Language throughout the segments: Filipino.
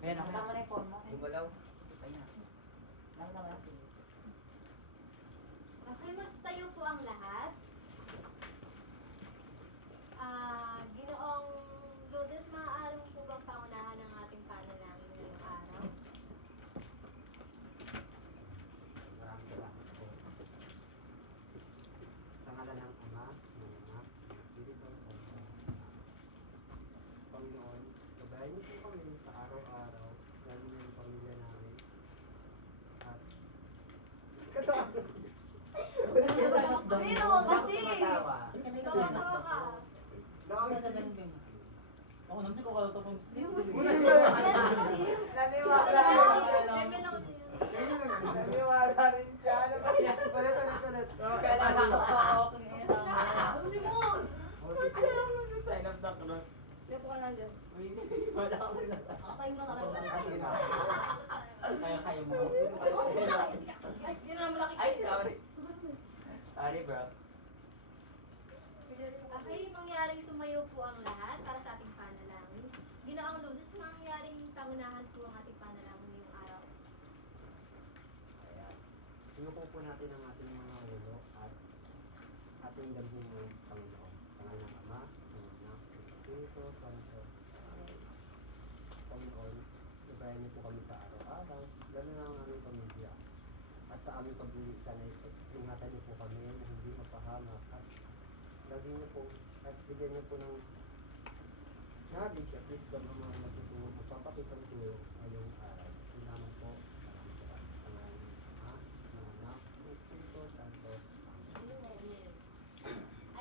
Ayan, nakita mo na yung phone mo. Gumalaw. Ayan. Nakita mo na. Okay, magtayo po ang lahat. Ginoong Lourdes, maaari mo po bang paunahan ang ating panalangin ngayong araw? Maraming salamat po. Sa ngalan ng Ama, ng Anak, ng Espiritu Santo. Panginoon, gabayan niyo po kami sa araw-araw, lalo na yung pamilya namin. At Sino mo kasi? Tumatawa. Tumatawa ka. Ako naman ko kalau to pong stream. Naniwala rin siya. Ano ba yan? Ulit. Kailangan ko okay. Tapusin mo! Sign of the cross. Hindi po ka nandiyan. Wala ko pinata. Tayo mo talaga. Kaya mo. Yun na malaki. Ay, sorry. Sorry, bro. Okay, mangyaring tumayo po ang lahat para sa ating panalangin. Ginoong Lourdes, mangyaring pangunahan po ang ating panalangin ngayong araw. Ayan. Sinuko po natin ang ating mga ulo at ating dalhin ng Panginoon. Sa ngalan ng Ama, ng Anak, ng Espiritu Santo. Panginoon, gabayan niyo po kami sa araw-araw, lalo na ang aming pamilya. At sa aming pag-iisa na ito, ingatan niyo po kami na hindi mapahamak at lagyan niyo po at bigyan niyo po ng knowledge at wisdom ang mga matuturo magpapakitang turo ngayong araw. Salamat po. Maraming salamat. Sa ngalan ng Ama, ng Anak, ng Espiritu Santo.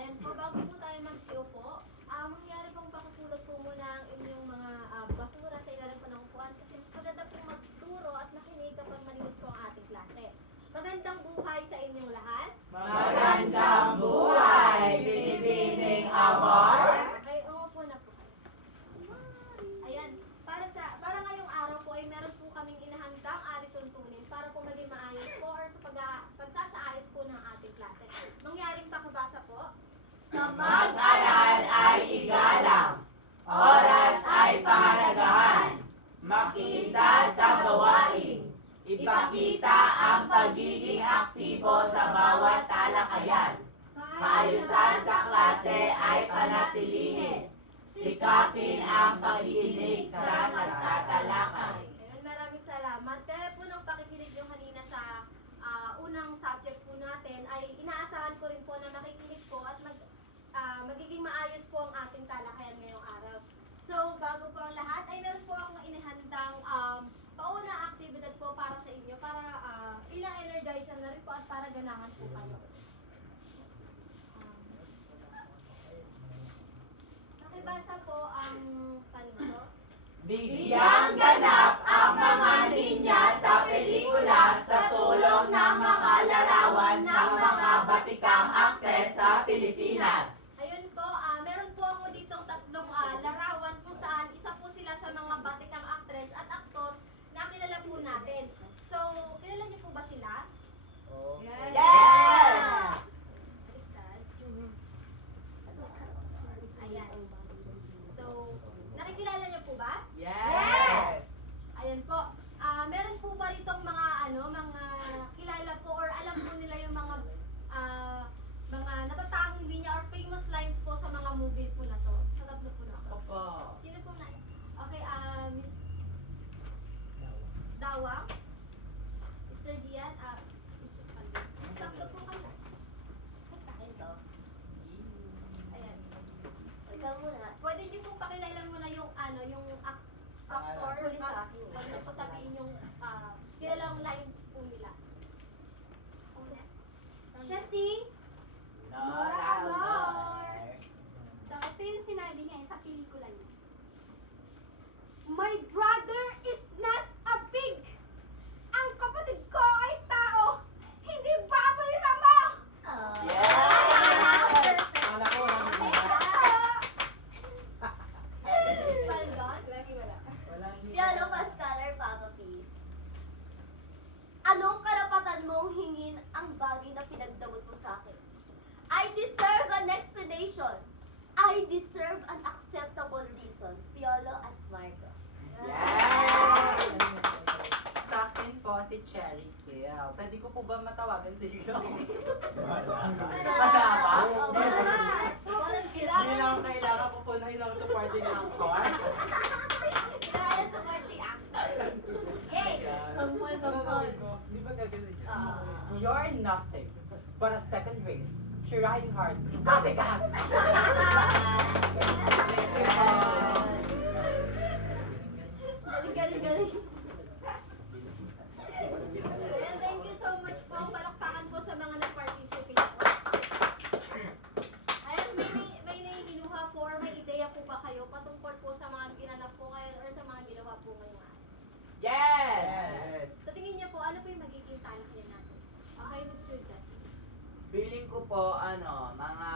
Ayan po, bago po tayo magsiupo, mangyari pong pakipulot po muna ang inyong mga basura sa ilalim po ng upuan kasi mas maganda pong magturo at makinig kapag malinis po ang ating klase. Magandang buhay sa inyong lahat. Magandang buhay, binibining amor. Okay, umupo na po kayo. Ayan, para ngayong araw po ay meron po kaming inahandang alituntunin para po maging maayos po or sa pagsasaayos po ng ating klase. Mangyaring pakabasa po. Mag-aral ay igalang, oras ay pahalagahan, makisa sa gawain, ipakita ang pagiging aktibo sa bawat talakayan, kaayusan sa klase ay panatilihin, sikapin ang pakikinig sa nagtatalakay. Ayun, maraming salamat. Kaya po nang pakikinig nyo kanina sa unang subject po natin ay inaasahan ko rin po na makikinig po at magiging maayos po ang ating talakayan ngayong araw. So, bago po ang lahat, ay meron po akong inihandang paunang aktibidad po para sa inyo para ilang energizer na rin po at para ganahan po kayo. Nakibasa po ang tanong. Bigyang ganap ang mga linya sa pelikula sa tulong ng mga larawan ng mga batikang aktres sa Pilipinas. Ayun po, meron po ako ditong tatlong larawan kung saan isa po sila sa mga batikang aktres at aktor na kilala po natin. So, kilala niyo po ba sila? Oh. Yes! Baliktad. Ayan. So, nakikilala niyo po ba? Yes! Ayan po. Meron po ba ritong mga mga kilala po or alam po nila yung mga natatanging linya or famous lines po sa mga movie po na to? Sa tatlo po na to. Opo. Sino po na? Okay, Miss Dawang, Mr. Dian, Mrs. Pandit. Sakto po kayo. Ito. Ayan. Ikaw muna. Pwede niyo pong pakilala muna yung yung actor. Huli sa akin. Pwede niyo po sabihin yung kilalang lines po nila. Siya si Nora Alvar. So, ito yung sinabi niya sa pelikula niya. My brother is not a pig. Ang kapatid ko ay tao. Hindi baboy ramo. Yes! Wala ko, Mrs. Balgon? Lagi wala. Piano Pascal or Papa P. Anong karapatan mong hingin ang bagay na pinagdamot mo sa akin? I deserve an explanation. I deserve an acceptable reason. Piolo Asmargo. Yes! ko po ba matawagan si Glo? Wala ba? Oo, wala. Walang Hindi kailangan. lang kailangan pupunahin ng supporting ng car. Kailangan sa party actor. Yay! Sampol, sampol. Di ba gagawin niya? You're nothing but a second-rate, trying hard, copycat! Galing, galing, galing. Ayan, thank you so much po. Palakpakan po sa mga nag-participate po. Ayan, may naihinuha po or may ideya po ba kayo patungkol po sa mga ginanap po ngayon or sa mga ginawa po ngayong araw? Yes! Sa tingin niyo po, ano po yung magiging talakayan natin? Okay, Mr. Justin. Feeling ko po, mga,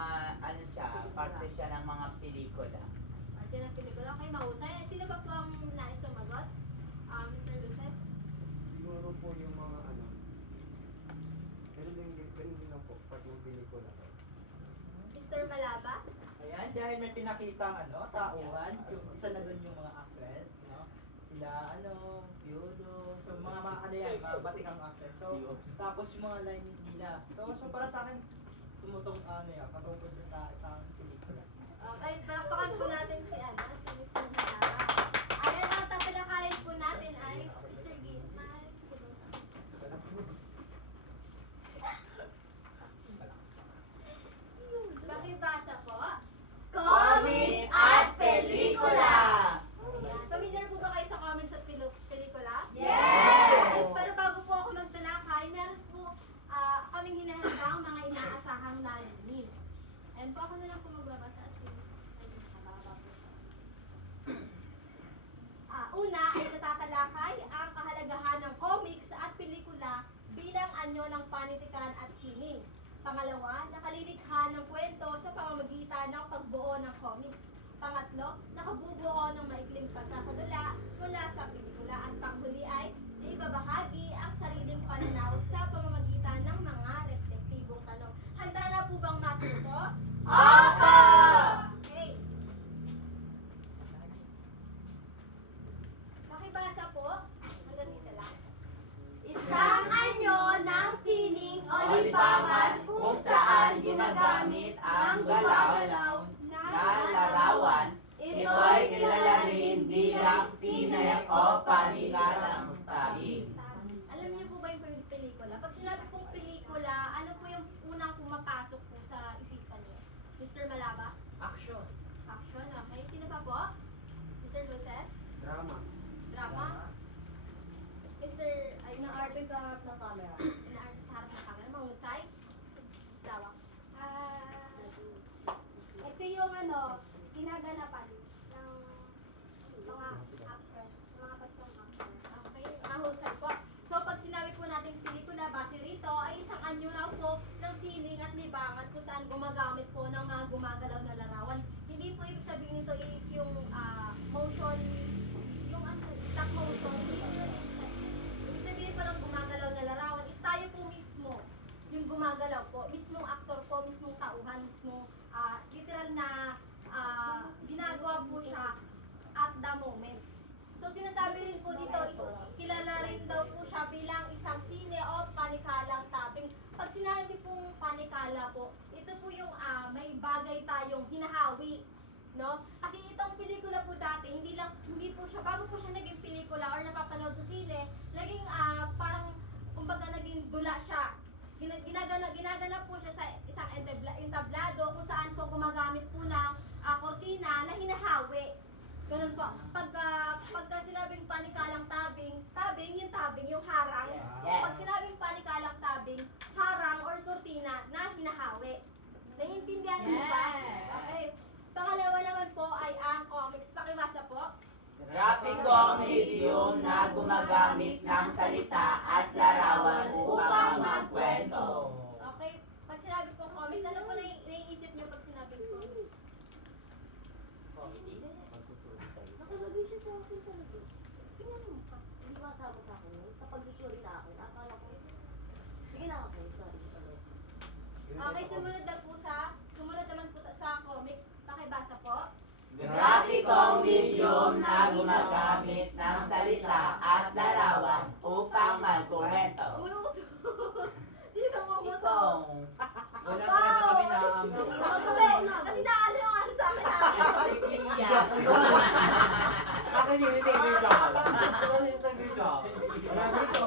parte siya ng mga pelikula. Parte ng pelikula. Okay, mahusay. Sino ba po ang nais sumagot? Mr. Luces? Siguro po yung mga ganun din lang po, part ng pelikula. Mr. Malaba? Ayan, dahil may pinakitang tauhan, yung isa na doon yung mga actress, no? Sila, Piolo, so mga batikang actress. So, tapos yung mga line nila. So para sa akin, patungkol sa isang pelikula. Okay, palakpakan po natin si Mr. Malaba. Ayan, ang tatalakayin po natin ay Mr. Gitman. Pakibasa po. Comics at pelikula! Ayan. Familiar po ba kayo sa comics at pelikula? Yes! Pero bago po ako magtalakay, meron po kaming hinahandang mga inaasahang layunin. And po ako na lang po magbabasa at mababa po. Una ay natatalakay ang kahalagahan ng comics at pelikula bilang anyo ng panitikan at sining. Pangalawa, nakalilikha ng kwento sa pamamagitan ng pagbuo ng comics. Pangatlo, nakabubuo ng maikling pagsasadula mula sa pelikula. At panghuli ay naibabahagi ang sariling pananaw sa pamamagitan ng mga reflektibong tanong. Handa na po bang matuto? Opo! Okay. Pakibasa po. Hanggang dito lang. Isang anyo ng sining o Libangan kung saan ginagamit ang galaw na larawan. Ito'y kilala rin bilang sine o panikalang taing. Alam niyo po ba yung pelikula? Pag sinabi pong pelikula, ano po yung unang pumapasok po sa isipan niyo? Mr. Malaba? Action. Action, okay. Sino pa po? Mr. Luces? Drama. Drama? Mr. Ay, Arte sa harap ng camera. Inaarte sa harap ng camera. Mahusay? Lawak. Ito yung ginaganapan ng mga actor, mga batong actor. Okay, mahusay po. So, pag sinabi po natin pelikula, base rito, ay isang anyo raw po ng sining at libangan kung saan gumagamit po ng mga gumagalaw na larawan. Hindi po ibig sabihin nito is yung motion, yung stop motion. Ibig sabihin pa lang gumagalaw na larawan is tayo po mismo yung gumagalaw po. Mismong aktor po, mismong tauhan, mismong literal na ginagawa po siya at the moment. So, sinasabi rin po dito, kilala rin daw po siya bilang isang sine o panikalang tabing. Pag sinabi pong panikala po, ito po yung may bagay tayong hinahawi. No? Kasi itong pelikula po dati, hindi po siya, bago po siya naging pelikula or napapanood sa sine, naging parang, kumbaga naging dula siya. Ginaganap po siya sa isang entablado kung saan po gumagamit po ng kortina na hinahawi. Ganun po. Pagka sinabing panikalang tabing yung harang. Yes. Pag sinabing panikalang tabing, harang or kortina na hinahawi. Naiintindihan niyo ba? Okay. Pangalawa naman po ay ang comics. Pakibasa po. Grafikong medium na gumagamit ng salita at larawan upang magkwento. Okay. Pag sinabi pong comics, ano po naiisip niyo pag sinabing comics? Nakalagay siya sa akin talaga. Tingnan mo pa. Hindi masama sa akin yun. Kapag usually na akin, akala ko yun. Sige na ako, sorry. Okay, sumunod naman po sa comics. Pakibasa po. Grafikong medium na gumagamit ng salita at larawan upang magkwento. Umuuto. Wow! Wala talaga kami naaambon. Hindi, kasi naano yung ano sa akin natin. Hindi ako yun. Akin yung interview job. Ano yung interview job? Wala dito.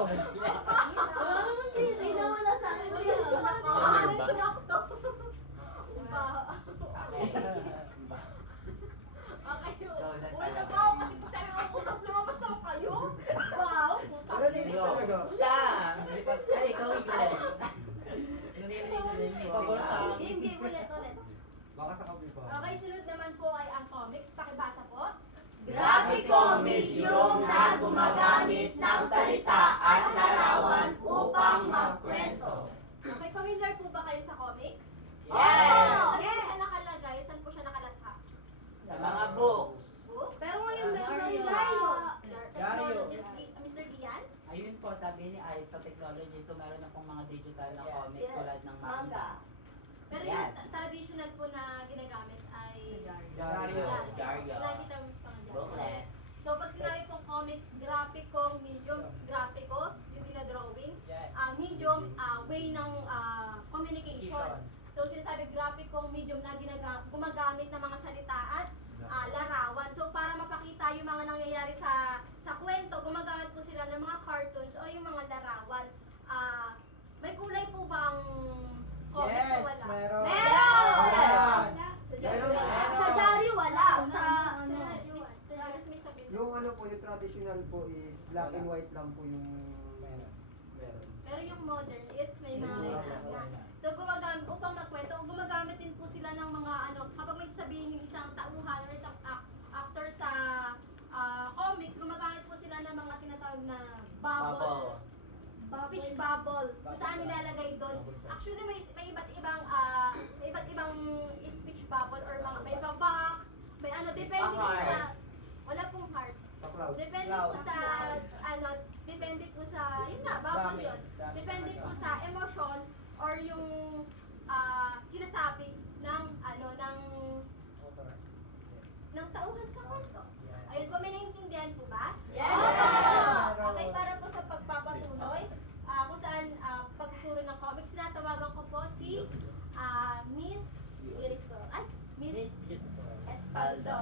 Hindi na wala sa akin. Kasi kumakain Honor ba? sumakto. Okay. Okay. Ikaw na Uy, talaga. nabaw kasi pag sabi ko, utak lumabas na kayo. Wow, putak. Wala dito talaga. Siya! Ay, ikaw ikaw. Narinig ko Pabor sa amin. Game, ulit. Baka sa kape pa. Okay, sunod naman po ay ang comics. Pakibasa po. Graphico, medium na gumagamit ng salita at larawan upang magkwento. Okay, familiar po ba kayo sa comics? Yes! Saan po siya nakalagay? Saan po siya nakalatha? Sa mga book. Book? Pero ngayon meron na rin Dario. tayo. Technologist, Mr. Dian? Ayun po, sabi ni Ay sa technology, so meron na pong mga digital na Yes. comics Yes. tulad ng Manga. manga. Pero Yan. yung traditional po na ginagamit ay Dario. Dario. Nakikita mo pa nga dyan. Booklet. So pag sinabi pong comics, graphico, medium, graphico, yung tina-drawing. Yes. Medium, way ng communication. Communication. So sinasabi graphico, medium na gumagamit ng mga salita at larawan. So para mapakita yung mga nangyayari sa kwento, gumagamit po sila ng mga cartoons o yung mga larawan. May kulay po ba ang comics Yes, o wala? meron. Meron! Meron. Sa Dario wala. Sa May sabihin. Yung ano po, yung traditional po is black and white lang po yung Meron. meron. Pero yung modern is may mga May line mga na. So gumagamit, upang magkwento, gumagamit din po sila ng mga ano, kapag may sasabihin yung isang tauhan or isang actor sa comics, gumagamit po sila ng mga tinatawag na bubble. Speech bubble. Kung saan nilalagay doon. Actually, may iba't ibang speech bubble or mga may ibang box, may ano, depende po Heart. sa, wala pong heart. Pa-cloud. Depende po sa, depende po sa, yun nga, bubble yun. Depende po sa emotion or yung sinasabi ng, ng tauhan sa kwento. Ayun po, may naiintindihan po ba? Yes! Okay, para po sa pagpapatuloy, kung saan pagsusuro ng comics, tinatawagan ko po si Miss Beautiful. Ay, Miss Espaldo.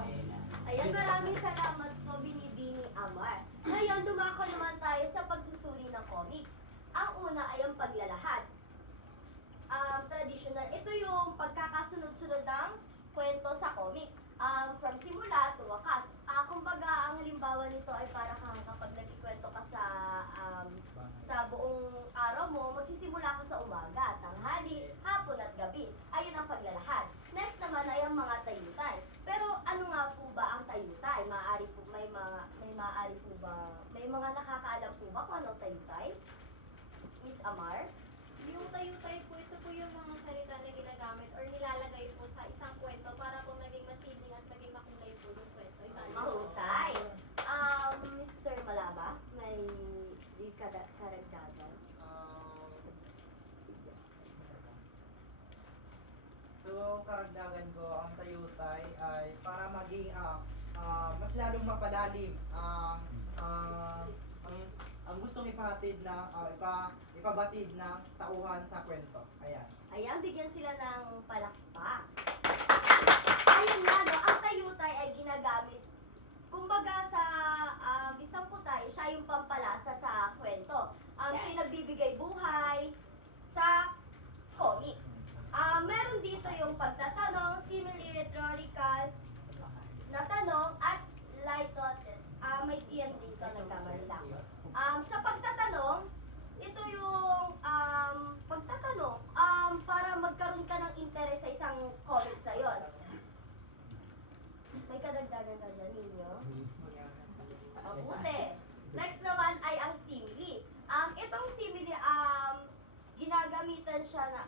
Ayan, maraming salamat po, Binibini Amar. Ngayon, dumako naman tayo sa pagsusuri ng comics. Ang una ay ang paglalahad. Traditional, ito yung pagkakasunod-sunod ng kwento sa comics. From simula to wakas. Kumbaga, ang halimbawa nito ay para kang kapag nagkikwento ka sa buong araw mo, magsisimula ka sa umaga, tanghali, hapon at gabi. Ayun ang paglalahad. Next naman ay ang mga tayutay. Pero ano nga po ba ang tayutay? May mga nakakaalam po ba kung anong tayutay? Miss Amar? Yung tayo-tayo po, ito po yung mga salita na ginagamit or nilalagay po sa isang kwento para po maging masiling at maging makulay po yung kwento. Yung tayo. Mahusay. Mr. Malaba, may di karagdagan. So, karagdagan ko, ang tayutay ay para maging mas lalong mapalalim ang gustong ipahatid na ipabatid ng tauhan sa kwento. Ayan. Ayan, bigyan sila ng palakpak. Ayun nga, no, ang tayutay ay ginagamit. Kumbaga sa isang putay, siya yung pampalasa sa kwento. Siya yung nagbibigay buhay sa comics. Meron dito yung pagtatanong, simile-rhetorical na tanong, at litotes. May tiyan dito, nagkamali lang. Sa pagtatanong, ito yung pagtatanong para magkaroon ka ng interes sa isang comics na yon. May kadagdagan ka dyan ninyo? Mabuti. Next naman ay ang simile. Itong simile, ginagamitan siya na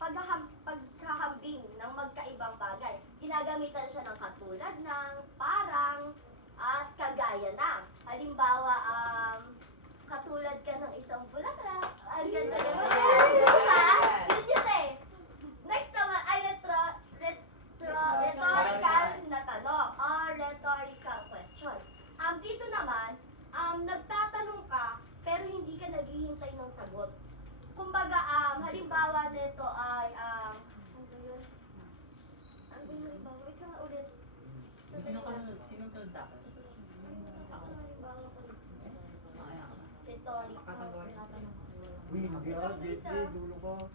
pagkahambing ng magkaibang bagay. Ginagamitan siya ng katulad ng, parang, at kagaya ng. Halimbawa, katulad ka ng isang bulaklak. Ang ganda-ganda. Diba? Yun yun eh. Next naman ay rhetorical na tanong or rhetorical questions. Dito naman, nagtatanong ka pero hindi ka naghihintay ng sagot. Kumbaga, halimbawa nito ay ano ba yun? Ano ba yung halimbawa? Wait lang nga ulit. Sino sunod sa akin? Nakalimutan ko yung halimbawa ko rin. Mamaya ka ba? Rhetorical. Uy, hindi ah, Jessie, dulo ko.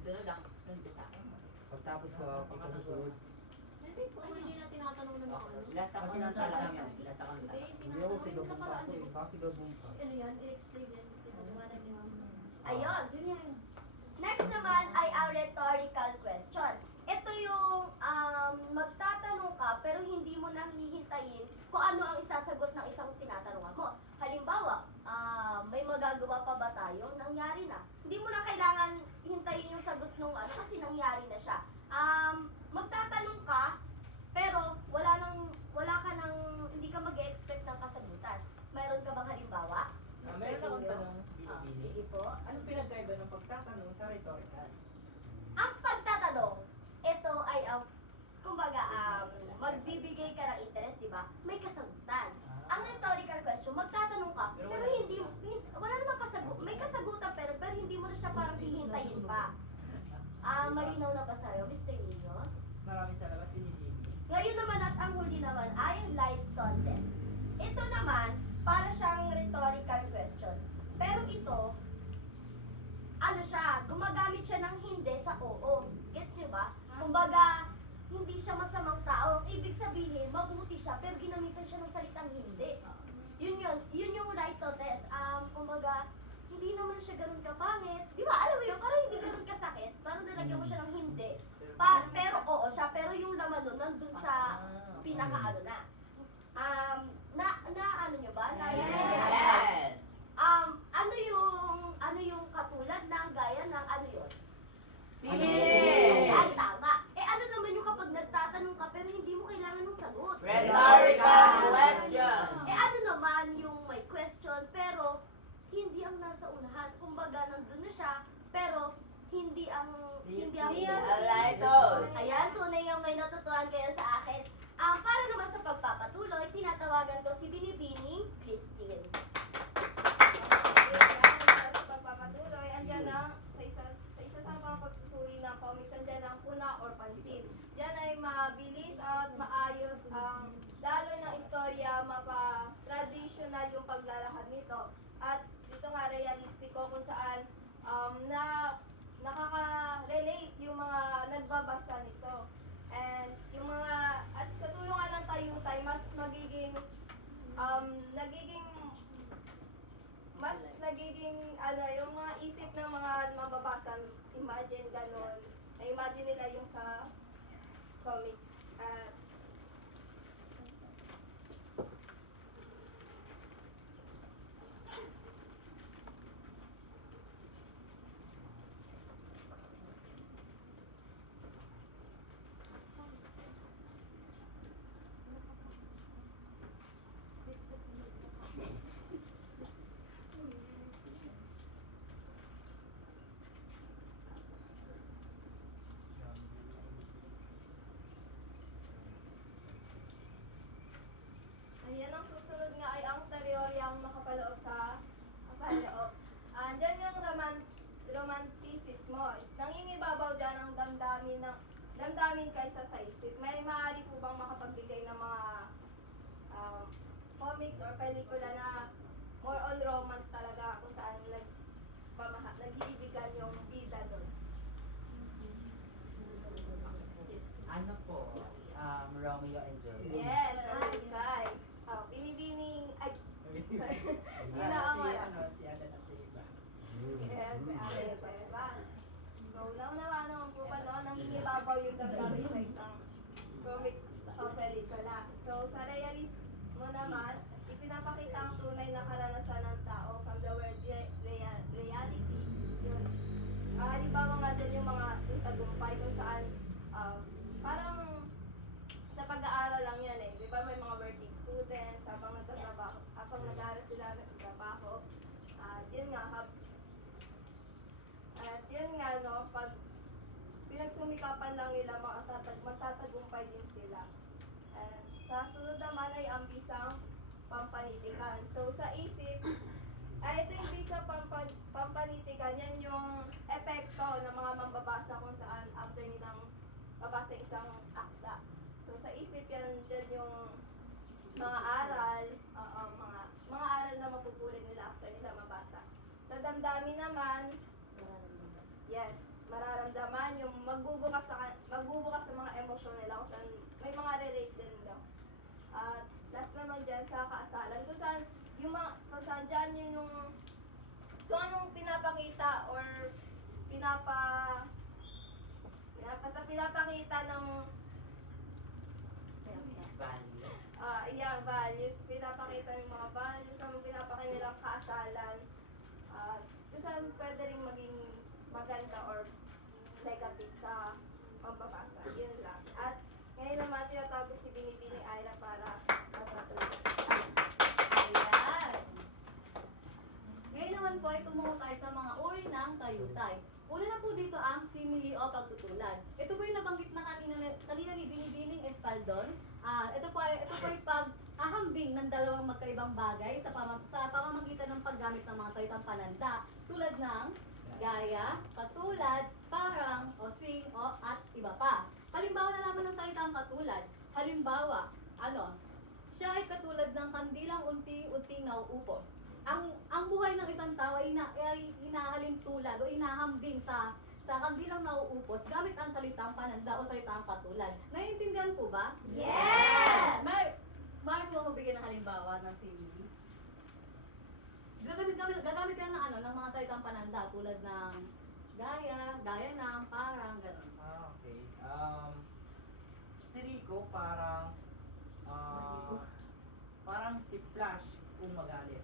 Sunod lang. Sunod ka sa akin. Pagtapos ko, pagkasunod. Hindi po, hindi na tinatanong ng mga ano. Lasa ko ng tala lang yan. Lasa ko ng Hindi, tala. Hindi ako tinatanong. sigabong pa ako eh. Baka sigabong pa. Ano yan? I-explain yan. Pinagawanan ni ma'am. Ayun. Yun yan. Next naman ay ang rhetorical question. Ito yung magtatanong ka pero hindi mo nang hihintayin kung ano ang isasagot ng isang tinatanungan mo. Halimbawa, may magagawa pa ba tayo? Nangyari na. Hindi mo na kailangan hintayin yung sagot nung ano kasi nangyari na siya. Magtatanong ka pero wala ka nang hindi ka mag-expect ng kasagutan. Mayroon ka bang halimbawa? Meron akong Julio? tanong, Bini. Sige po. Anong pinagkaiba ng pagtatanong sa rhetorical? Ang pagtatanong, ito ay kumbaga, magbibigay ka ng interest, di ba? May kasagutan. Ang rhetorical question, magtatanong ka, pero wala namang may kasagutan, pero hindi mo na siya parang hihintayin pa. Malinaw na ba sa'yo, Mr. Nino? Maraming salamat, Bini Jimmy. Ngayon naman at ang huli naman ay ang live contest. Ito naman, para siyang rhetorical question. Pero ito, ano siya, gumagamit siya ng hindi sa oo. Gets niyo ba? Kumbaga, hindi siya masamang tao. Ibig sabihin, mabuti siya, pero ginamitan siya ng salitang hindi. Yun yung right to test. Kumbaga, hindi naman siya ganun kapangit. Di ba? Alam mo yun, parang hindi ganun kasakit. Parang nalagyan mo siya ng hindi. Pero oo siya, pero yung laman nun, nandun sa pinaka-ano na. Ano nyo ba? Yes! Ano yung katulad ng gaya ng ano yun? Sige! Yan, tama. Ano naman yung kapag nagtatanong ka pero hindi mo kailangan ng sagot? Rhetorical question! Ano naman yung may question pero hindi ang nasa unahan? Kumbaga, nandun na siya pero hindi ang Alright, oh. Ayan, tunay ang may natutuhan kayo sa akin. Para naman sa pagpapatuloy, tinatawagan ko si Binibining Christine. Sa pagpapatuloy, andyan ang sa isa sa mga pagsusuri ng comics, andyan ang puna or pansin. Diyan ay mabilis at maayos ang lalo ng istorya, mapa-traditional yung paglalahad nito. At dito nga realistiko kung saan nakaka-relate yung mga nagbabasa nito. And yung mga, at sa tulungan ng tayutay, mas nagiging yung mga isip ng mga mababasa, imagine ganon, na-imagine nila yung sa comics. Ayan, ang susunod nga ay ang teryoryang makapaloob sa kapaloob. Andyan yung romanticismo. Nangingibabaw dyan ang damdamin kaysa sa isip. May maaari po bang makapagbigay ng mga comics or pelikula na more on romance talaga kung saan nag-iibigan yung bida doon? Ano po? Romeo and Juliet. Yes, Asay. Binibining, Si Adan at si Eva. Yes, diba? So, nauna naman po ba no, nangingibabaw yung damdamin sa isang comics o pelikula. So, sa realismo naman, ipinapakita ang tunay na karanasan ng tao from the word reality. Yun. Halimbawa nga dyan yung mga yung tagumpay kung saan parang sa pag-aaral lang yan eh. Di ba may mga working student, habang nag-aaral sila, nagtatrabaho. Yun nga, no, pag pinagsumikapan lang nila, magtatagumpay din sila. Sa sunod naman ay ang bisang pampanitikan. So, sa isip, Ay, ito hindi sa pampanitikan. Yan yung epekto ng mga mambabasa kung saan after nilang babasa isang akda. So, sa isip yan, dyan yung mga aral, mga aral na mapupulin nila after nila mabasa. Sa damdamin naman, yes, mararamdaman yung magbubukas sa mga emosyon nila kung saan may mga relate din daw. At last naman dyan sa kaasalan, kung saan dyan yun yung kung anong pinapakita or pinapakita ng values, pinapakita yung mga values, ang pinapakita nilang kaasalan, kung saan pwede rin maging maganda or negative sa pambabasa. Yun lang. At ngayon naman tinatawag si Binibini Ira para magpatuloy. Ayan. Ngayon naman po ay tumungo tayo sa mga uri ng tayutay. Una na po dito ang simile o pagtutulad. Ito po yung nabanggit na kanina ni Binibining Espaldon. Ito po ay pag-ahambing ng dalawang magkaibang bagay sa pamamagitan ng paggamit ng mga salitang pananda tulad ng gaya, katulad, parang, o sing, o at iba pa. Halimbawa na lamang ng salitang katulad. Halimbawa, siya ay katulad ng kandilang unti-unting nauupos. Ang buhay ng isang tao ay inahalin tulad o inahambing sa kandilang nauupos gamit ang salitang pananda o salitang katulad. Naiintindihan po ba? Yes! May po mabigyan ng halimbawa ng simile. Gagamit ka ng mga salitang pananda tulad ng gaya ng, parang, gano'n. Okay. Si Rico parang si Flash kung magalit.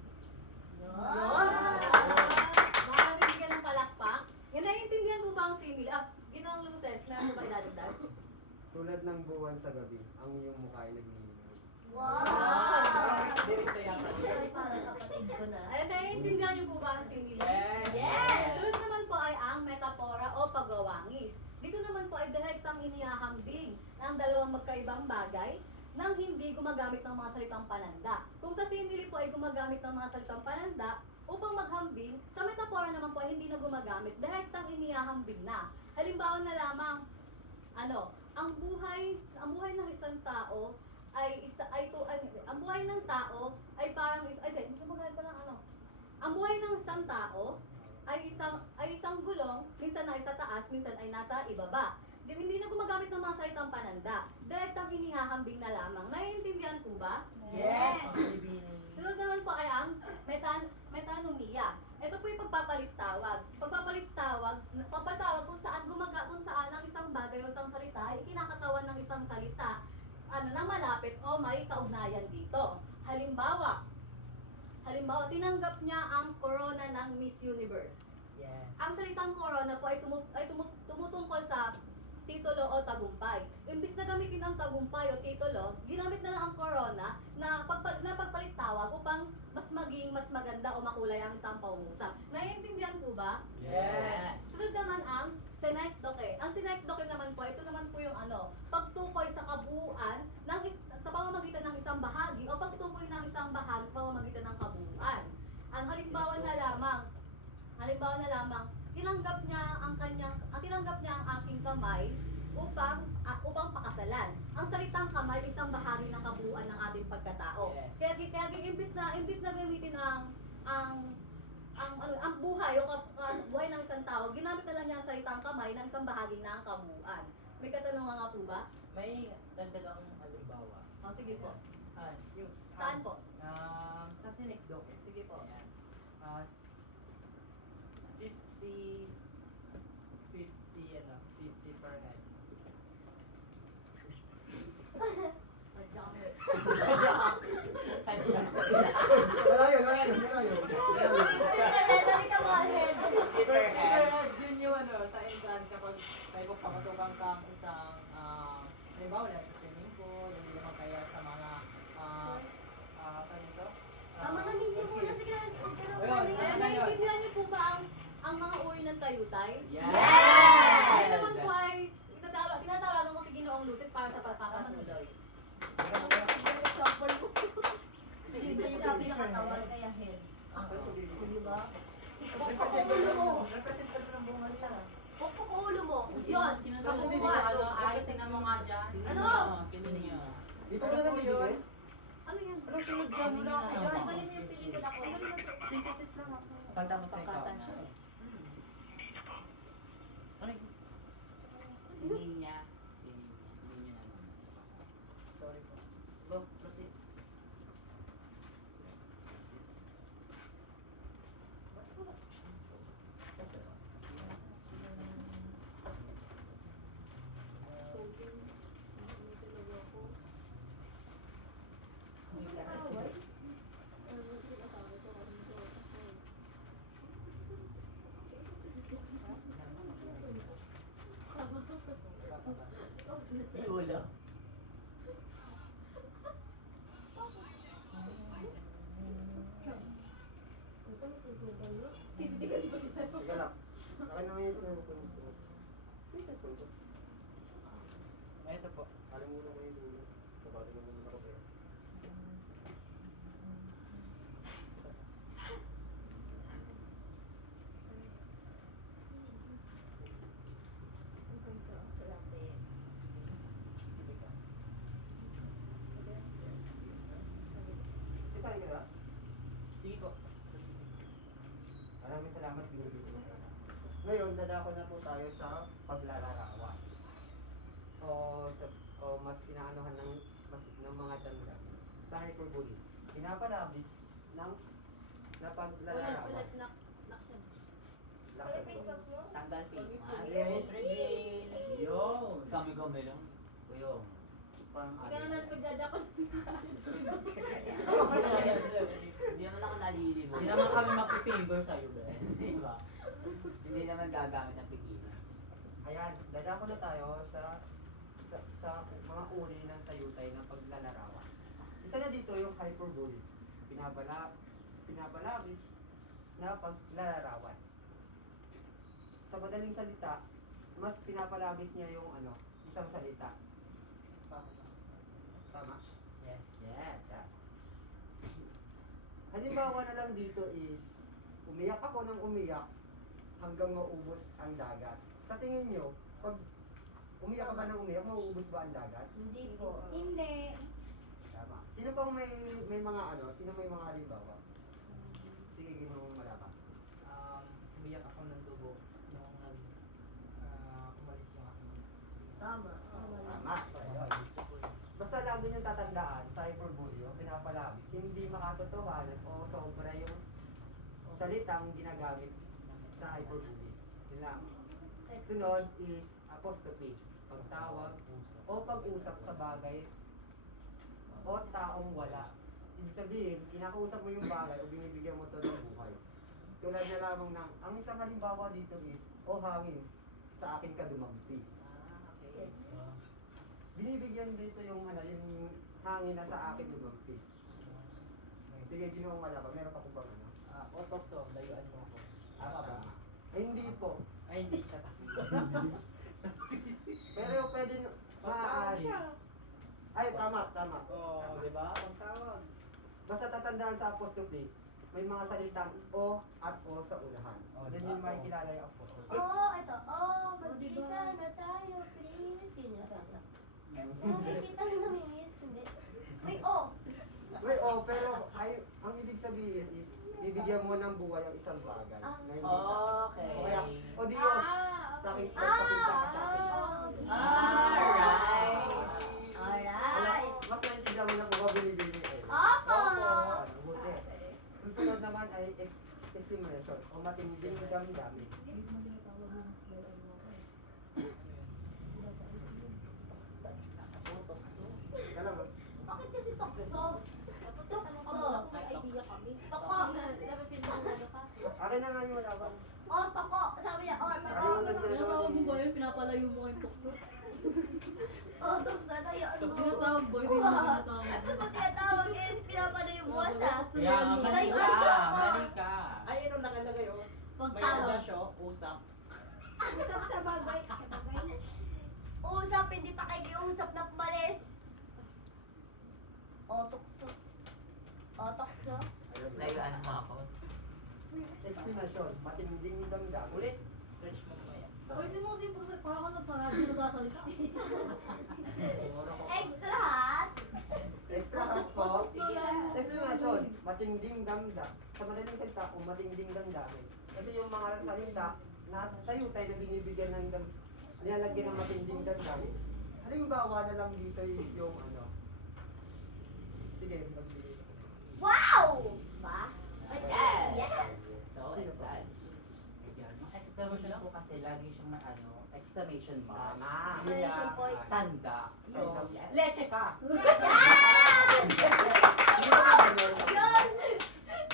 Yun! Mga bibigyan ng palakpak. Yan, naiintindihan po ba ang simile? Ginoong Luces, meron mo ba idadagdag? Tulad ng buwan sa gabi, ang iyong mukha ay naglilingid. Wow! Direct na yan. Parang kapatid ko na. Ay, naiintindihan niyo po ba ang simile? Yes! Sunod naman po ay ang metapora o pagwawangis. Dito naman po ay direktang inihahambing ng dalawang magkaibang bagay nang hindi gumagamit ng mga salitang pananda. Kung sa simile po ay gumagamit ng mga salitang pananda upang maghambing, sa metapora naman po ay hindi na gumagamit, direktang inihahambing na. Halimbawa na lamang, ang buhay ng isang tao ang buhay ng tao ay parang hindi gumagamit pa ng Ang buhay ng isang tao ay isang gulong, minsan na sa taas, minsan ay nasa ibaba. Hindi na gumagamit ng mga salitang pananda. Direktang inihahambing na lamang. Naiintindihan po ba? Yes! Sunod naman po ay ang metanomiya. Ito po yung pagpapalit-tawag. Pagpapalit-tawag kung saan ang isang bagay o isang salita ay kinakatawan ng isang salita na malapit o may kaugnayan dito. Halimbawa, tinanggap niya ang corona ng Miss Universe. Yes. Ang salitang corona po ay tumutungkol sa titulo o tagumpay. Imbis na gamitin ang tagumpay o titulo, ginamit na lang ang corona na pagpalit-tawag upang mas maganda o makulay ang isang pangungusap. Naiintindihan po ba? Yes! Sunod naman ang synecdoche. Ang synecdoche naman po, ito naman po yung pagtukoy sa kabuuan sa pamamagitan ng isang bahagi o pagtukoy ng isang bahagi sa pamamagitan ng kabuuan. Ang halimbawa na lamang, tinanggap niya ang aking kamay upang pakasalan. Ang salitang kamay isang bahagi ng kabuuan ng ating pagkatao. Yes. Kaya imbis na gamitin ang buhay o buhay ng isang tao, ginamit na lang niya ang salitang kamay ng isang bahagi ng kabuuan. May katanungan nga po ba? May dagdag akong halimbawa. O, sige po. Saan Saan po? sa synecdoche. Sige po. Ayan. 50 per head. Malayo. Dali ka mga head. 50 per head. Yun yung sa entrance kapag may pagpapasukan kang isang halimbawa na sa swimming pool, hindi naman kaya sa mga kanito? Tama na ninyo muna. Sige na. Ayun. Eh, naiintindihan niyo po ba ang mga uri ng tayutay? Yes! Ngayon naman po ay tinatawagan ko si Ginoong Luces para sa pagpapatuloy. Hindi sabi nakatawag kaya head. Di ba? Pukpok ulo mo. Representative ng buong Manila. Pukpok ulo mo. Yun. Nakuha. Ayusin na mo nga dyan. Ano? Sino niya? Dito ko na lang bibigay. Ano yan? Anong sunod ka? Wala ako dyan. Tanggalin mo yung pelikula ko. Tanggalin mo ito. Synthesis lang ako. Pagtapos ang katan siya. Hindi niya. Hindi niya naman. Sorry po. Go, proceed. Ulo. Tititigan ko sila. Teka lang. Akin naman yung cellphone ko. May cellphone ko. Ito po. Kalimutan ko yung dulo. Sabatin mo muna ako pero. Isahin ka na? Sige po. Maraming salamat, binibigyan mo tayo. Ngayon, dadako na po tayo sa paglalarawan. O mas inaanohan ng mga damdam sa hyperbole. Pinapalabis ng napaglalarawan. Ulit nak naksan. Lakas Face mo. mask mo? Tanggal face mask. Yes, reveal. Yun. Kami lang. Uyong. Parang Ikaw na nagpagdadako. Hindi naman ako nalilibot. Hindi naman kami magpi-favor sa'yo, be. Di ba? Hindi naman gagamit ng pipino. Ayan, dadako na tayo sa mga uri ng tayutay ng paglalarawan. Isa na dito yung hyperbole. Pinapalabis na paglalarawan. Sa madaling salita, mas pinapalabis niya yung isang salita. Tama? Yes. Yes. Yeah. Halimbawa na lang dito is, umiyak ako ng umiyak hanggang maubos ang dagat. Sa tingin nyo, pag umiyak ka ba ng umiyak, mauubos ba ang dagat? Hindi po. Hindi. Tama. Sino pang may mga sino may mga halimbawa? Sige, ginawang malaka. Umiyak ako ng dugo nung umalis yung aking Tama. Tama. Basta lagi nyo tatandaan sa hyperbole, pinapalabis, hindi makatotohanan o sobra yung salitang ginagamit sa hyperbole. Yun lang. Sunod is apostrophe, pagtawag o pag-usap sa bagay o taong wala. Ibig sabihin, kinakausap mo yung bagay o binibigyan mo to ng buhay. Tulad na lamang ng, ang isang halimbawa dito is, o hangin, sa akin ka dumagti. Yes. Binibigyan dito yung hangin na sa akin dumagti. Sige, ginawang wala pa. Meron pa ko bang Otokso, layuan mo ako. Tama ba? Ay, hindi po. Ay, hindi siya. Pero pwede, maaari. Ay, tama. Oo, di ba? Pagtawag. Basta tatandaan sa apostrophe, may mga salitang o at o sa unahan. Yan yung makikilala yung apostrophe. Ito. Magkita na tayo, please. Yun yun. Magkita na namimiss. Hindi. May O. May o, pero ang ibig sabihin is, bibigyan mo ng buhay ang isang bagay. Na hindi Okay. O kaya, o Diyos, sa akin, pagpakita ka sa akin. Alright. Alright. Mas naintindihan mo na kung ba binibili kayo. Opo. Buti. Susunod naman ay expression o matinding damdamin. Kala mo? Bakit kasi tokso? Tokso. May idea kami. Toko. Dapat pinag-ano ka. Akin na nga yung malaban. Toko. Sabi niya, toko. Nakalimutan ko na naman yung... Pinapalayo mo kayong tukso. Tokso. Tayaan mo. Tinatawag boy, hindi mo tinatawag. Pag tinatawag pinapala yung buwas ah. Kaya mali Ay, ka. ano? Mali ka. Ay, ano nakalagay oh? May Pagtawag. siya, usap. Usap sa bagay. Bagay. Usap, hindi pa kayo-usap na pumalis. Tokso. Tokso. Ayun. Layuan mo ako. Explanation, matinding damdamin. Ulit. Stretch mo mamaya. Uy, si Mosing, parang ka nagsaradyo nagsasalita. Extra hot. Extra hot po. Sige na. Explanation, matinding damdam. Sa madaling salita o matinding damdamin. Kasi yung mga salita na tayo tayo na binibigyan ng nilalagyan ng matinding damdamin. Halimbawa na lang dito yung ano. Sige, magbigay ko. Wow! Ba? Yes. Yes. So, excited. Ang exclamation po kasi lagi siyang may ano, exclamation mark. Tama. Exclamation point. Tanda. So, Yes. leche ka! Yun!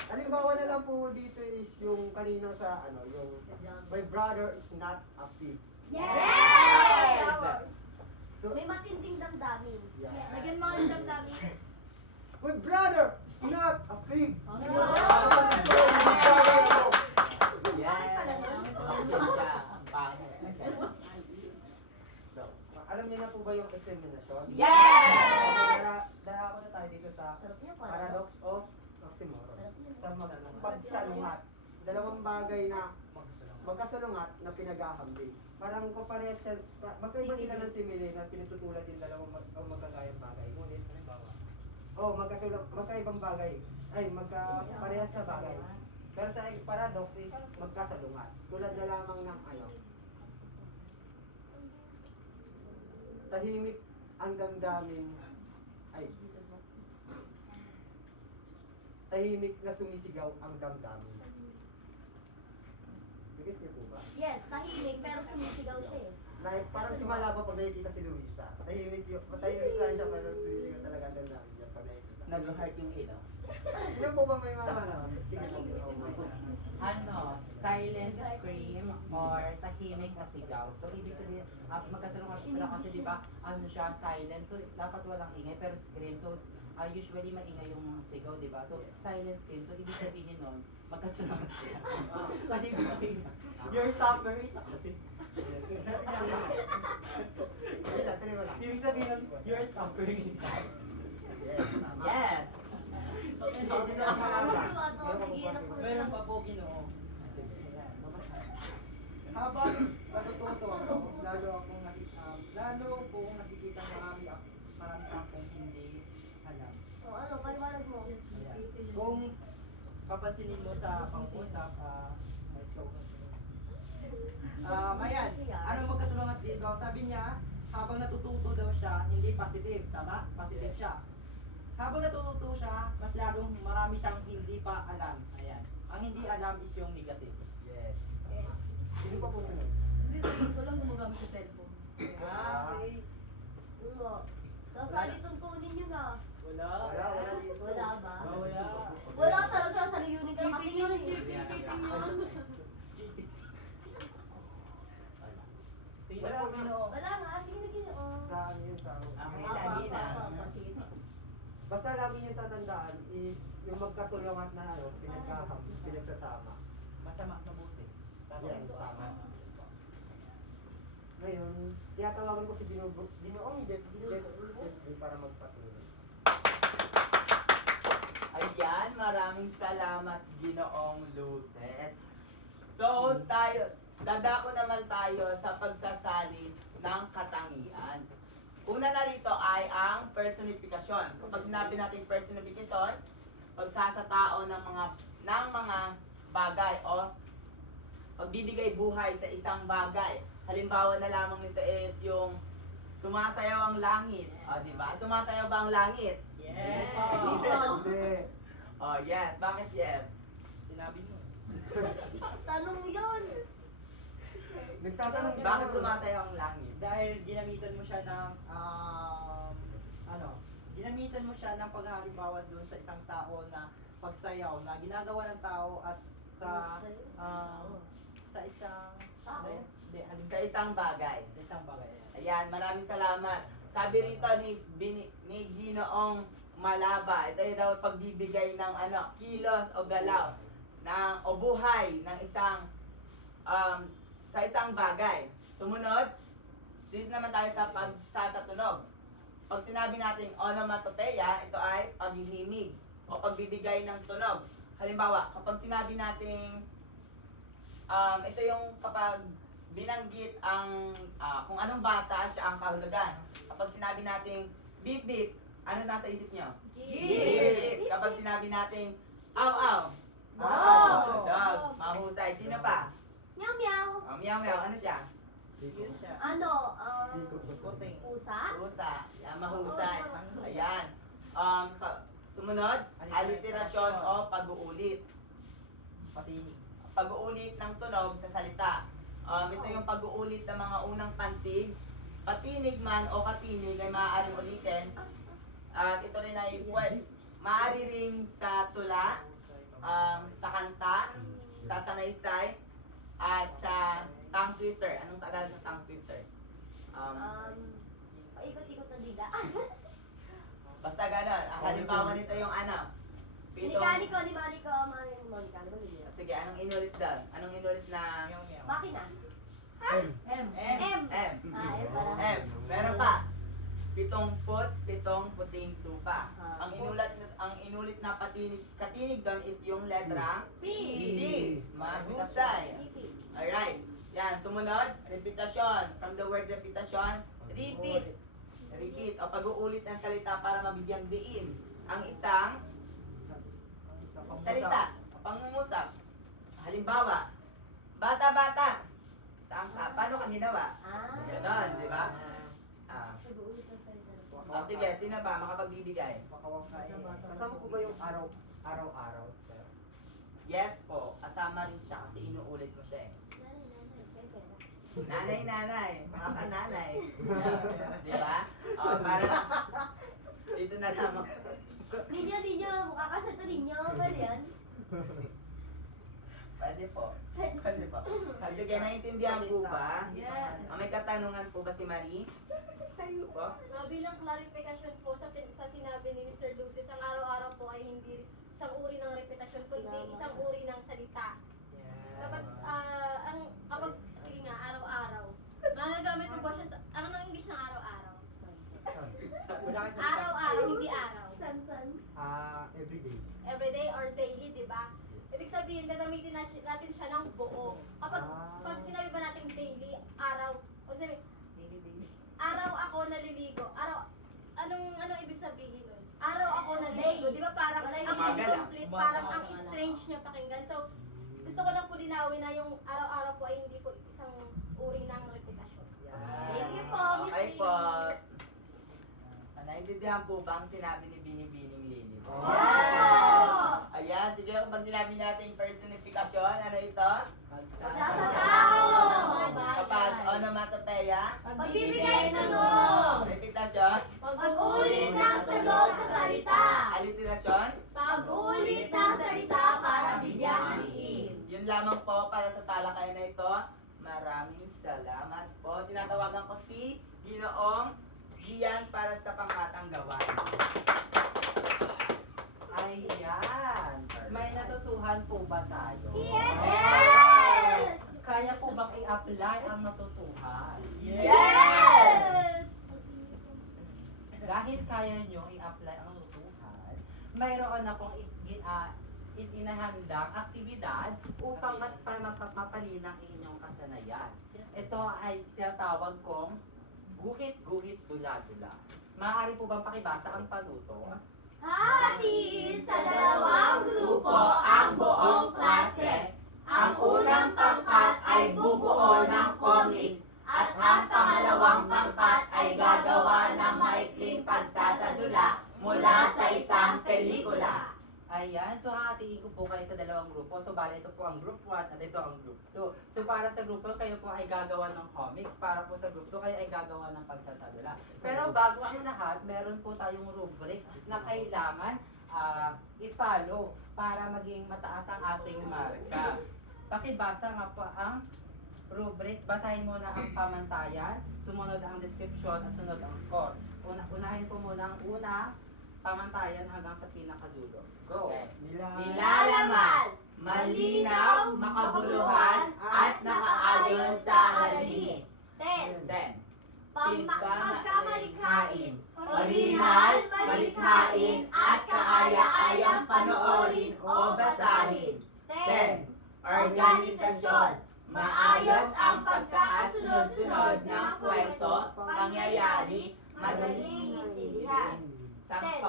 Halimbawa na lang po dito is yung kanina sa ano, yung my brother is not a pig. Yes! So, May matinding damdamin. yeah. Lagyan mo yung damdamin. My brother is not a pig. Yes! pala nun. Action siya. Ang pangit. So, Alam niyo na po ba yung examination? yes! Dara na tayo dito sa Sarap niya, paradox of oxymoron. Sarap niya. Sa pagsalungat. Dalawang bagay na magkasalungat na pinaghahambing. Parang kaparehas siya, magkaiba sila ng simile na pinututulad yung dalawang magkagayang bagay. Ngunit, magkaibang bagay. Ay, magkaparehas na bagay. Pero sa paradox is magkasalungat. Tulad na lamang ng ano, tahimik ang damdamin, ay, tahimik na sumisigaw ang damdamin. Nagis niyo po ba? Yes, tahimik pero sumisigaw siya eh. Like, parang si Malaba pag nakikita si Luisa. Tahimik lang siya pero sumisigaw talaga ang damdamin niya pag nakikita. Nag-heart yung ilaw. Sino po ba may mga ano? Sige po. Ano, silent scream or tahimik na sigaw. So, ibig sabihin, magkasalungat sila kasi di ba, ano siya, silent. So, dapat walang ingay, pero scream. So, usually maingay yung sigaw, di ba? So, silent scream. So, ibig sabihin nun, magkasalungat sila. Kasi ibig sabihin, you're suffering. Kasi, ibig sabihin nun, you're suffering inside. Yes, tama. Yes! Hindi na ako malaba. Meron pa po, Ginoo. Habang natututo ako, lalo kong nakikita marami akong hindi alam. O ano, paliwanag mo. Ayan. Kung papansinin mo sa pangusap, let's go. Ayan, ano magkasulungat dito? Sabi niya, habang natututo daw siya, hindi positive, tama? Positive siya. Habang natututo siya, mas lalong marami siyang hindi pa alam. Ayan. Ang hindi alam is yung negative. Yes. Sino pa po sunod? Hindi, gusto lang gumagamit sa cellphone. Okay. Oo. Nasali tuntunin yun ah. Wala. Wala dito. Wala ba? Wala. Wala talaga, sa liyunin ka Cheating yun, nakatingin eh. cheating yun. Tingnan po, Ginoo. Wala nga, sige na Ginoo. Sa ano yun, sa Okay, Apa, lagi apa, na. apa, sige. Basta lagi niyo tatandaan is yung magkasulungat na ano, pinagsasama. Masama, mabuti. Tama. Yes, tama. Ngayon, tiyatawagan ko si Ginoong Jet para magpatuloy. Ayan, maraming salamat Ginoong Luces. So, dadako naman tayo sa pagsasalin ng katangian. Una na rito ay ang personifikasyon. Kapag sinabi natin personification, pagsasatao ng mga bagay o pagbibigay buhay sa isang bagay. Halimbawa na lamang nito is yung sumasayaw ang langit. O, di ba? Sumasayaw ba ang langit? Yes. Hindi. Oh, yes. Bakit yes? Sinabi mo. Tanong yun. Nagtatanong Bakit sumasayaw ang langit? Dahil ginamitan mo siya ng ginamitan mo siya ng paghalimbawa doon sa isang tao na pagsayaw na ginagawa ng tao at sa isang Tao? Hindi, Sa isang bagay. sa isang bagay. Ayan, maraming salamat. Sabi rito ni Ginoong Malaba, ito yung daw pagbibigay ng kilos o galaw o buhay ng isang sa isang bagay. Sumunod, dito naman tayo sa pagsasatunog. Pag sinabi natin onomatopeia, ito ay paghihimig o pagbibigay ng tunog. halimbawa, kapag sinabi nating, ito yung kapag binanggit ang, kung anong basa, siya ang kahulugan. Kapag sinabi nating beep beep, ano nasa isip nyo? Jeep. Kapag sinabi nating aw aw, Dog. dog, mahusay. Sino pa? Meow meow. Meow meow, ano siya? Yun siya. Ano, Puting. pusa? Pusa. Yan, mahusay. Ayan. Sumunod, aliterasyon o pag-uulit. Patinig. Pag-uulit ng tunog sa salita. Ito yung pag-uulit ng mga unang pantig. Patinig man o katinig ay maaaring ulitin. At ito rin ay maaari ring sa tula, sa kanta, sa sanaysay, at sa tongue twister. Anong Tagalog sa tongue twister? Paikot-ikot na dila. Basta gano'n. Ang halimbawa nito yung ano? Mechanico, ni Manico, Monica, ano ba yun? Sige, anong inulit doon? Anong inulit na Meow meow. Makina. M. M. M? M pala. M. Meron pa. 77 puting tupa. Ang inulit na katinig doon is yung letra P. P. Mahusay. Alright. Yan, sumunod, repetasyon. From the word repetasyon, repeat. Repeat o pag-uulit ng salita para mabigyang diin. Ang isang salita, pangungusap. Halimbawa, bata-bata. Saan ka? Paano ka ginawa? Ganon, di ba? Pag-uulit ng salita. Sige, sino ba makapagbibigay? Kasama po ba yung araw-araw, sir? Yes po, kasama rin siya kasi inuulit mo siya eh. Nanay, mga kananay. Di ba? Para dito na lang ako. Ninyo, mukha ka sa to ninyo. Ba yan? Pwede po. Pwede po. Sige, naiintindihan po ba? Yes. May katanungan po ba si Marie? Tayo po. Bilang clarification po sa sinabi ni Mr. Lucis, ang araw-araw po ay hindi isang uri ng repetasyon, kundi isang uri ng salita. Kapag, sige nga, araw-araw. Magagamit mo ba siya sa, ano ng English ng araw-araw? Araw-araw, hindi araw. San? Everyday. Everyday or daily, di ba? Ibig sabihin, gagamitin natin siya ng buo. Pag sinabi ba natin daily, araw, pag sinabi, araw ako naliligo. Anong ibig sabihin nun? Araw ako naliligo. Di ba parang ang incomplete, parang ang strange niya pakinggan. So, gusto ko lang po linawin na yung araw-araw po ay hindi po isang uri ng repetasyon. Thank you po, Miss Okay Lee. po. Naintindihan po ba ang sinabi ni Binibining Lily? Yes! Ayan, sige, kapag sinabi natin personification, ano ito? Magsasatao! Kapag onomatopeya, Pagbibigay ng tunog! repetasyon, Pag-ulit ng tunog sa salita! aliterasyon, Pag-ulit ng salita para bigyan ng diin. yun lamang po para sa talakayan na ito. Maraming salamat po. Tinatawagan ko si Ginoong Gian para sa panghatang gawain. Ayan. May natutuhan po ba tayo? Yes! Kaya po bang i-apply ang natutuhan? Yes! Dahil kaya nyo i-apply ang natutuhan, mayroon akong inahandang aktibidad upang mas mapalinang inyong kasanayan. Ito ay tinatawag kong guhit-guhit dula-dula. Maaari po bang pakibasa ang panuto? Hatiin sa dalawang grupo ang buong klase. Ang unang pangkat ay bubuo ng comics at ang pangalawang pangkat ay gagawa ng maikling pagsasadula mula sa isang pelikula. Ayan, so hatiin ko po kayo sa dalawang grupo. So bali ito po ang group 1 at ito ang group 2. So para sa group 1, kayo po ay gagawa ng comics. Para po sa group 2, kayo ay gagawa ng pagsasadula. Pero bago ang lahat, meron po tayong rubrics na kailangan i-follow para maging mataas ang ating marka. Pakibasa nga po ang rubric. Basahin muna ang pamantayan, sumunod ang description at sunod ang score. Unahin po muna ang unang pamantayan hanggang sa pinakadulo. Go! Okay. Nilalaman, malinaw, makabuluhan, at nakaayon sa halin. 10. Then, Pagkamalikhain, Orihinal, malikhain, at kaaya-ayang panoorin o basahin. 10. Organisasyon. Maayos ang pagkakasunod-sunod ng kwento, pangyayari, madaling intindihan. 10.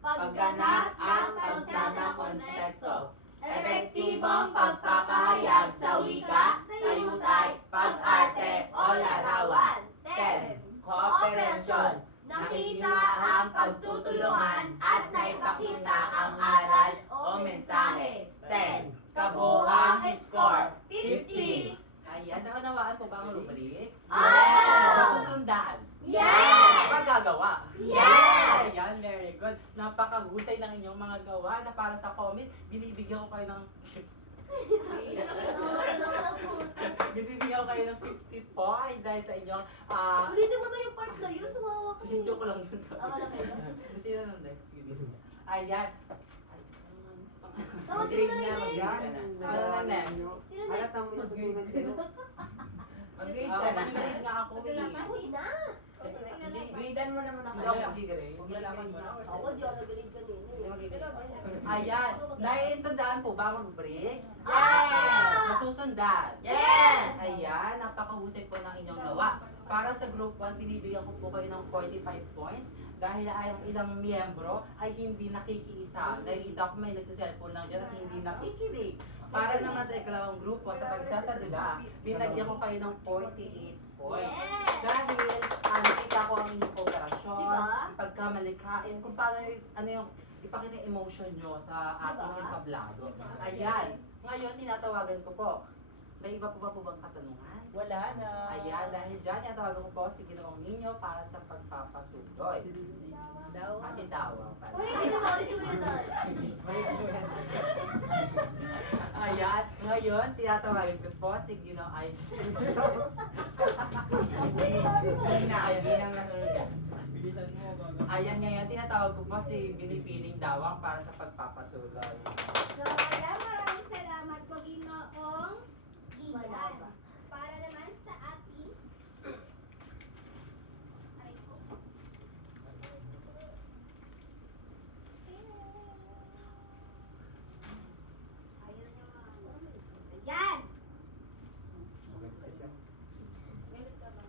Pagganap at pagsasa-konteksto. Epektibong pagpapahayag sa wika, tayutay, pag-arte o larawan. 10. Kooperasyon. Nakita ang pagtutulungan at naipakita ang aral o mensahe. 10. Kabuuang score. 50. Ayan, naunawaan po ba ang rubrics? Yes! Masusundan. Yes! Pagagawa. Yes! Ayan, very good. Napakahusay ng inyong mga gawa na para sa comics, binibigyan ko kayo ng bibigyan ko kayo ng 50 points dahil sa inyong Ulitin mo ba yung part na yun? Tumawa ka. joke ko lang dun. Wala kayo. Sino nang next? Ayan. Tawagin mo na Mag-grade na, yun. mag-grade ka na. Ano na next? Sino next? Halatang mo natutunan kayo. Mag-grade ka na. Mag-grade nga ako eh. Huwag na. Gradean mo naman ako. Hindi ako mag-grade. Maglalaman mo na. Ako, di ako nag-read kanina. Hindi mag-grade. Ayan. Naiintindihan po ba ang rubrics? Yes! Masusundan. Yes! Ayan, napakahusay po ng inyong gawa. Para sa group 1, binibigyan ko po kayo ng 45 points dahil ang ilang miyembro ay hindi nakikiisa. Nakikita ko may nagsiselfone lang dyan at hindi nakikinig. Para naman sa ikalawang grupo, sa pagsasadula, binagyan ko kayo ng 48 points. Yes! Dahil nakita ko ang inyong kooperasyon, Diba? ang pagkamalikhain, kung paano ano yung ipakita yung emotion nyo sa ating Diba? entablado. Ayan. Ngayon, tinatawagan ko po. May iba po bang katanungan? Wala na. Ayan, dahil dyan, tinatawagan ko po si Ginoong Ninyo para sa pagpapatuloy. Kasi Dawa pala. Ulitin mo, ulitin mo yun. Ayan, ngayon, tinatawagan ko po si Ginoong ay... Hindi na, hindi na nasunod yan. Bilisan mo, bago. Ayan, ngayon, tinatawag ko po si Binipiling Dawang para sa pagpapatuloy. So, kaya maraming salamat po, Ginoong Wala Ian. ba? Para naman sa ating... Aray ko. Ayaw niya Ayan! Meron ka ba?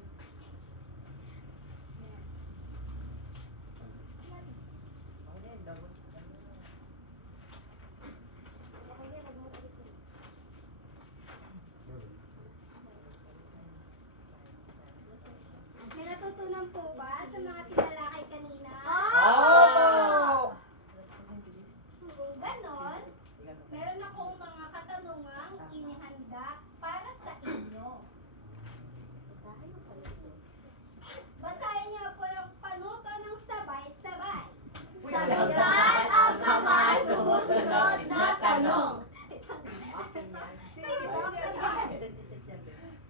May natutunan po ba sa mga tinalakay kanina? Oh! Kung ganon, meron akong mga katanungang inihanda para sa inyo. Basahin niyo po yung panuto ng sabay-sabay. Sagutan ang mga sumusunod na tanong.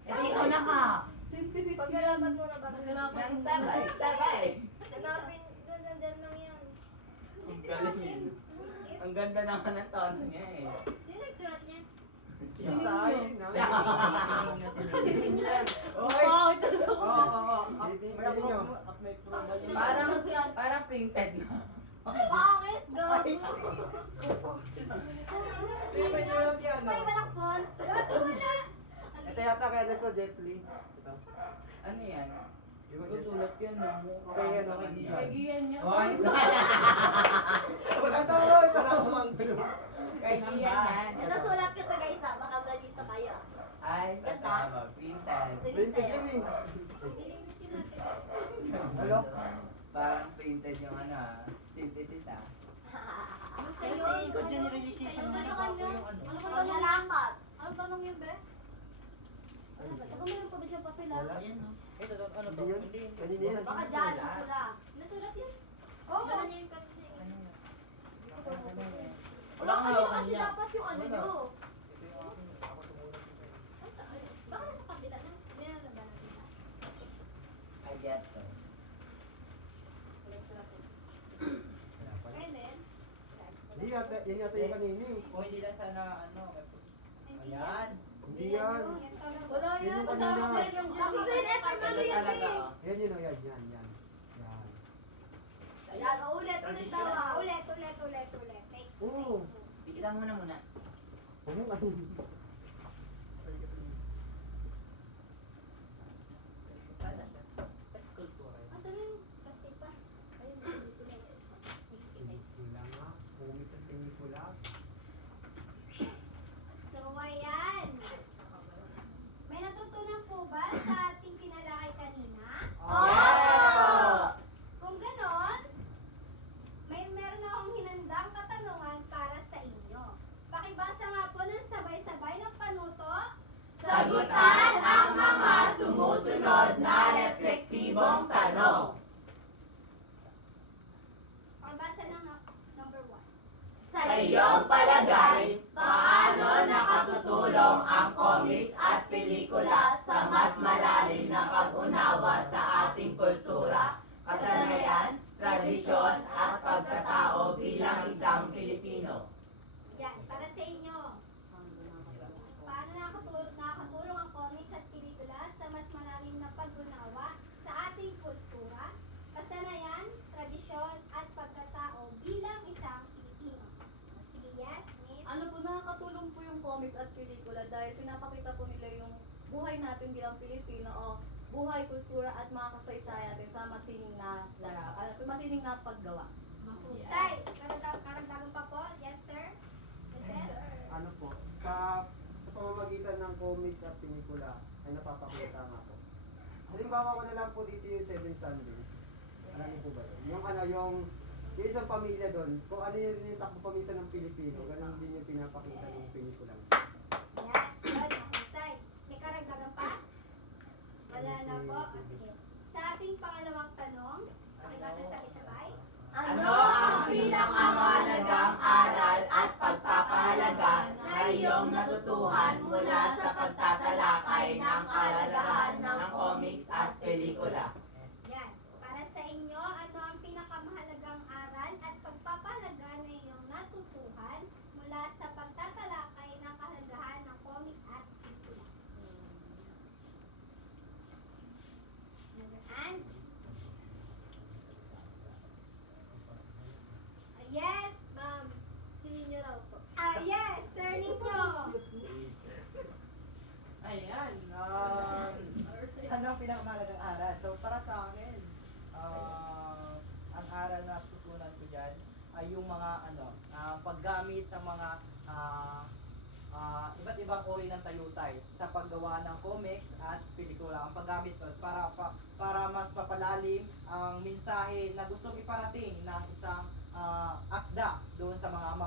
Hindi ko na ka. Synthesis Paggalaman mo na ba? Sabay. Hanapin, nandiyan lang yan. Ang galing. Ang ganda naman ng tono niya eh. Sino nagsulat niya? Oy! Oh, ito sa Oo. May approve. May approval yun. Parang printed na. Pangit, gago. Sino may sulat yan, no? May walang font. Ito yata kaya nito, Jet Li. Ito. Ano yan? Di ba, Jet Li? Tutulad yan no? Okay yan, okay. Kagiyan niya. Oy! Wala tawag! Wala kumang Kaya yan yan. Ito sulat ko to guys ha, baka malito kayo. Ay, kasama. Printed. Printed yun eh. Hello? Parang printed yung ano ah. Synthesis ah. Ayun, Ikaw generalization mo Ano na ba ako kanya? yung ano. Ano ba Ang tanong? nalamat. Ano tanong yun, be? Ano ba? Ako meron pa ba siyang papel, ha? Wala yan, no? Ito, ano to? Hindi yun. Hindi. Kanina yan. Baka dyan, pula. Nasulat yun? Oo. Wala niya yung kanina. Wala nga Ano ako kasi kanina. dapat yung ano Wala. nyo? Ito yung akin. Ako tumulong sa iyo. Baka nasa kabila na. Meron na ba natin na? I guess so. Pwede. Hindi yata, yan yata yung kanina eh. Kung hindi lang sana, ano, ayan. Hindi yan. Wala Yun yan. yung Kasama kanina. pa yung Tapos yun, eh, Ito mali yan talaga eh. oh. Yan yun o, yan. Yan. Yan, ulit daw ah. Ulit. Take. Oo. Kita muna. Oo, ano? Asa na yung kape pa? Ayun, pelikula. Pelikula nga. Comics at pelikula. So, ayan. May natutunan po ba sa ating pinalakay kanina? Yes! Kung ganon, meron akong hinandang katanungan para sa inyo. Pakibasa nga po ng sabay-sabay ng panuto. Sagutan ang mga sumusunod na reflektibong tanong. Pakibasa ng number 1. Sa iyong palagay, paano nakatutulong ang comics at pelikula sa mas malalim na pag-unawa sa ating kultura, kasanayan, tradisyon at pagkatao bilang isang Pilipino? Yan, para sa inyo. Paano nakakatulong ang comics at pelikula sa mas malalim na pag-unawa sa ating kultura, kasanayan, tradisyon, at pagkatao bilang isang Pilipino? Sige, yes, miss? Ano po, nakakatulong po yung comics at pelikula dahil pinapakita po nila yung buhay natin bilang Pilipino o buhay, kultura at mga kasaysayan natin sa masining na paggawa. Mahusay. Karagdagan pa po? Yes, sir? Yes, sir? Ano po, sa pamamagitan ng comics at pelikula ay napapakita nga po. Halimbawa ko na lang po dito yung Seven Sundays. Alam niyo po ba yun? Yung isang pamilya doon, kung ano yung takbo paminsan ng Pilipino, ganun din yung pinapakita ng pelikula. Yes, good. Mahusay. May karagdagan pa? Wala na po. O, sige. Sa ating pangalawang tanong, pakibasa sabay-sabay. Ano ang pinakamahalagang aral at pagpapahalaga na iyong natutuhan mula sa pagtatalakay ng kahalagahan ng comics at pelikula? Yan. Para sa inyo, ano ang pinakamahalagang aral at pagpapahalaga na iyong natutuhan mula sa pagtatalakay ng kahalagahan ng comics at pelikula? And yes, ma'am. Si Ninyo raw po. Yes, sir ninyo. Ayan, ano ang pinakamahalagang aral? So, para sa akin, ang aral na tutunan ko dyan ay yung mga paggamit ng mga iba't ibang uri ng tayutay sa paggawa ng comics at pelikula. Ang paggamit nun para mas mapalalim ang mensahe na gustong iparating ng isang akda doon sa mga